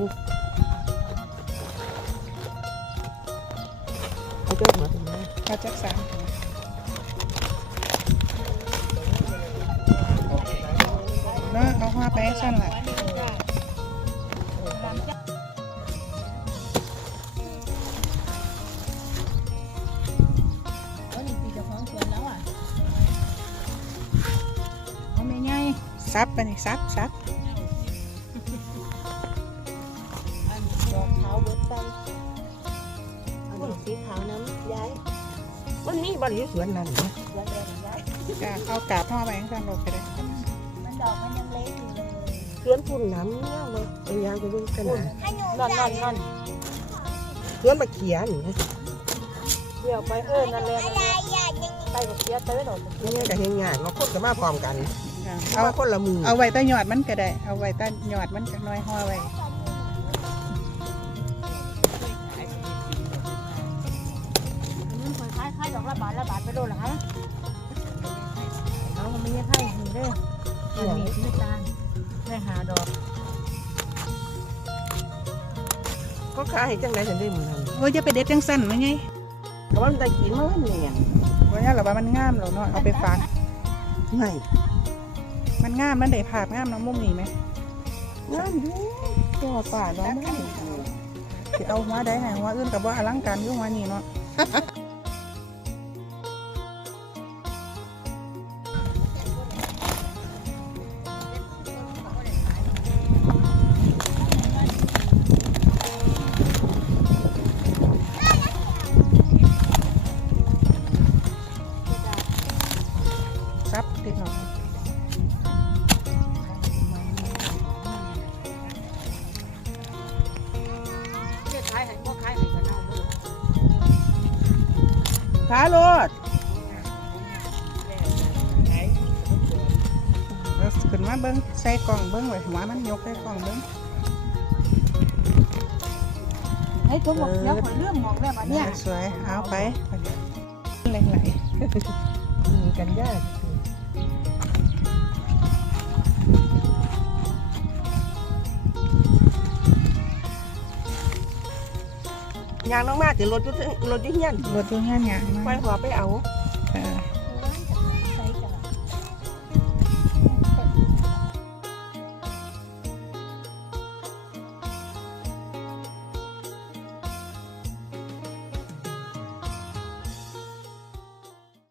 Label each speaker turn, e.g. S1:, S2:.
S1: เอาเจ้าหัวถึงไหม
S2: เอาจัก3เนาะเอาหัวไปสั่นล่ะเอาแม่ใหญ่ซับไปนี่ซับ
S1: ดอกขาวเบิดไปอันนี้สีขาวน้ำย้ายวันนี้บริสุทธิ์สวนนั่นนะสวนแดงย้าย
S2: จ้ะเอากาบห่อไปสั่นโลก็ได้
S1: มันดอกมันยังเล็กอยู่เลยสวนพุ่นน้ำเนี่ยเลยไปยางไปดูกันนะนั่นสวนมะเขียนเดี๋ยวไปนั่นแหละไปกับเขียเต้ดอกนี่กับเฮียงานมาคนกับมาพร้อมกันเอาคนละมือ
S2: เอาไว้ใต้ยอดมันก็ได้เอาไว้ใต้ยอดมันก็น้อยห่อไว้
S3: ค่ายดอกละบาทไปโดนหรอฮะเอาไม่ใช่ค่ายหินเด้อมันมีไม่ตางได้หาดอก
S1: ก็ขายจังไรฉันได้เหมือนกัน
S2: โอ้ยจะไปเด็ดจังสั้นมั้ยไง
S1: แต่ว่ามันได้กินมาวันนี้ไง
S2: วันนี้เราว่ามันงามเราเนาะเอาไปฝาก
S1: ไง
S2: มันงามมันได้ภาพงามน้องมุมนี่ไหม
S1: งามอยู่ตัวป่าน้องไม่
S2: สิเอาหัวได้ไงหัวอื่นกับว่าอลังการอยู่หัวนี่เนาะซับติดหน่อยขาโลดเราขึ้นมาเบิ้งใส่กล่องเบิ้งไว้หัวมันยกได้กล่องเบิ้ง
S3: ไอ้ตัวหมกเดี๋ยวขอเรื่องมองได้มาเนี่ย
S2: สวยเอาไปไหล
S1: มีกันยากยางน้องมาจะรถยุ่งเฮียน
S2: รถที่งานหยาง
S1: ไป
S2: มา
S1: หัวไปเอา